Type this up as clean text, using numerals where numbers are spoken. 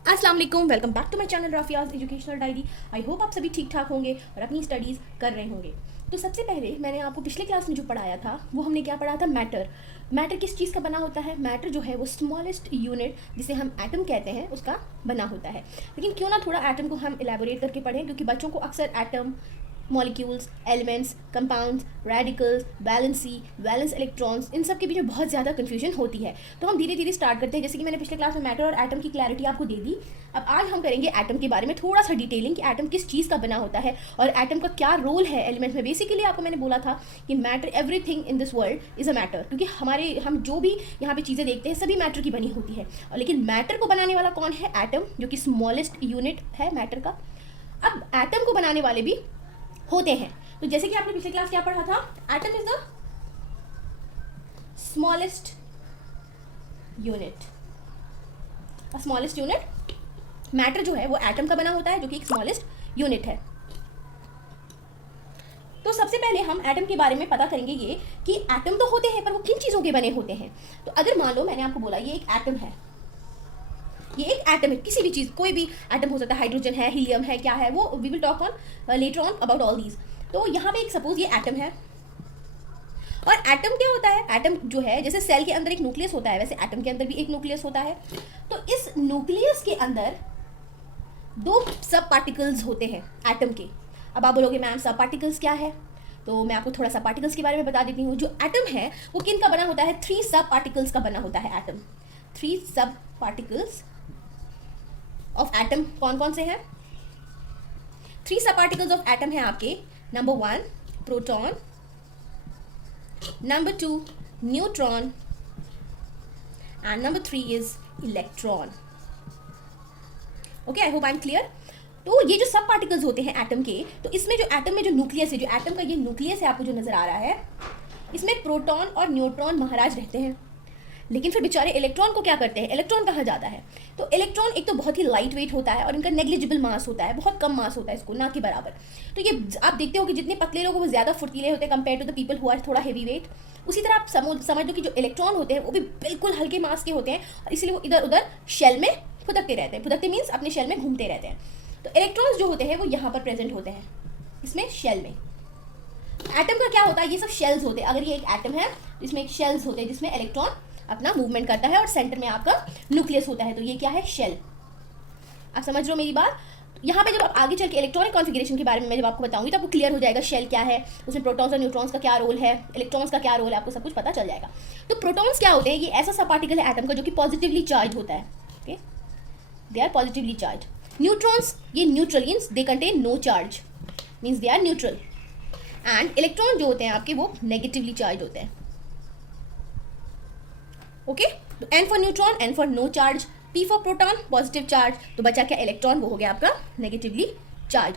अस्सलाम वालेकुम, welcome back to my channel Rafia's educational diary. I hope आप सभी ठीक ठाक होंगे और अपनी स्टडीज़ कर रहे होंगे। तो सबसे पहले मैंने आपको पिछले क्लास में जो पढ़ाया था वो हमने क्या पढ़ा था, मैटर। मैटर किस चीज़ का बना होता है? मैटर जो है वो स्मॉलेस्ट यूनिट जिसे हम एटम कहते हैं उसका बना होता है। लेकिन क्यों ना थोड़ा एटम को हम इलेबोरेट करके पढ़ें, क्योंकि बच्चों को अक्सर atom, molecules, elements, compounds, radicals, valence electrons, इन सब के बीच में बहुत ज़्यादा कन्फ्यूजन होती है। तो हम धीरे धीरे स्टार्ट करते हैं। जैसे कि मैंने पिछले क्लास में मैटर और एटम की क्लैरिटी आपको दे दी। अब आज हम करेंगे एटम के बारे में थोड़ा सा डिटेलिंग कि एटम किस चीज़ का बना होता है और एटम का क्या रोल है एलिमेंट्स में। बेसिकली आपको मैंने बोला था कि matter, everything in this world is a matter, क्योंकि हम जो भी यहाँ पे चीज़ें देखते हैं सभी मैटर की बनी होती है। और लेकिन मैटर को बनाने वाला कौन है? एटम, जो कि स्मॉलेस्ट यूनिट है मैटर का। अब एटम को बनाने वाले भी होते हैं। तो जैसे कि आपने पिछले क्लास क्या पढ़ा था, atom is the smallest unit. Smallest unit matter जो है वो एटम का बना होता है, जो कि एक स्मॉलेस्ट यूनिट है। तो सबसे पहले हम एटम के बारे में पता करेंगे ये कि एटम तो होते हैं पर वो किन चीज़ों के बने होते हैं। तो अगर मान लो मैंने आपको बोला ये एक एटम है, ये एक एटम है, किसी भी चीज़, कोई भी एटम हो सकता है, हाइड्रोजन है, हीलियम है, क्या है, वो we will talk on later on about all these. तो यहाँ पे एक सपोज ये एटम है, और एटम क्या होता है? एटम जो है, जैसे सेल के अंदर एक न्यूक्लियस होता है, वैसे एटम के अंदर भी एक न्यूक्लियस होता है। तो इस न्यूक्लियस के अंदर दो सब पार्टिकल्स होते हैं एटम के। अब आप बोलोगे मैम सब पार्टिकल्स क्या है? तो मैं आपको थोड़ा सा पार्टिकल्स के बारे में बता देती हूँ। जो एटम है वो किन का बना होता है? 3 सब पार्टिकल्स का बना होता है एटम। 3 सब पार्टिकल्स ऑफ एटम कौन कौन से हैं? 3 सब पार्टिकल्स ऑफ एटम है आपके। Number 1 proton, number 2 neutron, and number 3 is electron. Okay, I hope I am clear. तो ये जो सब पार्टिकल्स होते हैं एटम के, तो इसमें जो एटम में जो न्यूक्लियस है, जो एटम का ये न्यूक्लियस है आपको जो नजर आ रहा है, इसमें प्रोटॉन और न्यूट्रॉन महाराज रहते हैं। लेकिन फिर बेचारे इलेक्ट्रॉन को क्या करते हैं? इलेक्ट्रॉन कहाँ जाता है? तो इलेक्ट्रॉन एक तो बहुत ही लाइट वेट होता है और इनका नेग्लिजिबल मास होता है, बहुत कम मास होता है इसको, ना के बराबर। तो ये आप देखते हो कि जितने पतले लोग वो ज़्यादा फुर्तीले होते हैं compare to the people who are थोड़ा हैवी वेट। उसी तरह आप समझ लो कि जो इलेक्ट्रॉन होते हैं वो भी बिल्कुल हल्के मास के होते हैं, और इसलिए वो इधर उधर शेल में फुदकते रहते हैं। फुदकते मीन्स अपने शेल में घूमते रहते हैं। तो इलेक्ट्रॉन्स जो होते हैं वो यहाँ पर प्रेजेंट होते हैं, इसमें शेल में। एटम का क्या होता है? ये सब शेल्स होते हैं। अगर ये एक एटम है, इसमें एक शेल्स होते हैं जिसमें इलेक्ट्रॉन अपना मूवमेंट करता है और सेंटर में आपका न्यूक्लियस होता है। तो ये क्या है? शेल। आप समझ रहे हो मेरी बात? यहाँ पे जब आप आगे चल के इलेक्ट्रॉनिक कॉन्फ़िगरेशन के बारे में मैं जब आपको बताऊंगी तो आपको क्लियर हो जाएगा शेल क्या है, उसमें प्रोटॉन्स और न्यूट्रॉन्स का क्या रोल है, इलेक्ट्रॉन्स का क्या रोल है, आपको सब कुछ पता चल जाएगा। तो प्रोटॉन्स क्या होते हैं? ये ऐसा सा पार्टिकल है एटम का जो कि पॉजिटिवली चार्ज होता है। Okay, they are positively charge. Neutrons, ये neutral means they contain no charge, means they are neutral. And electron जो होते हैं आपके वो नेगेटिवली चार्ज होते हैं। ओके, तो N for neutron, N for no charge, P for proton positive charge. तो बचा क्या? इलेक्ट्रॉन, वो हो गया आपका नेगेटिवली चार्ज।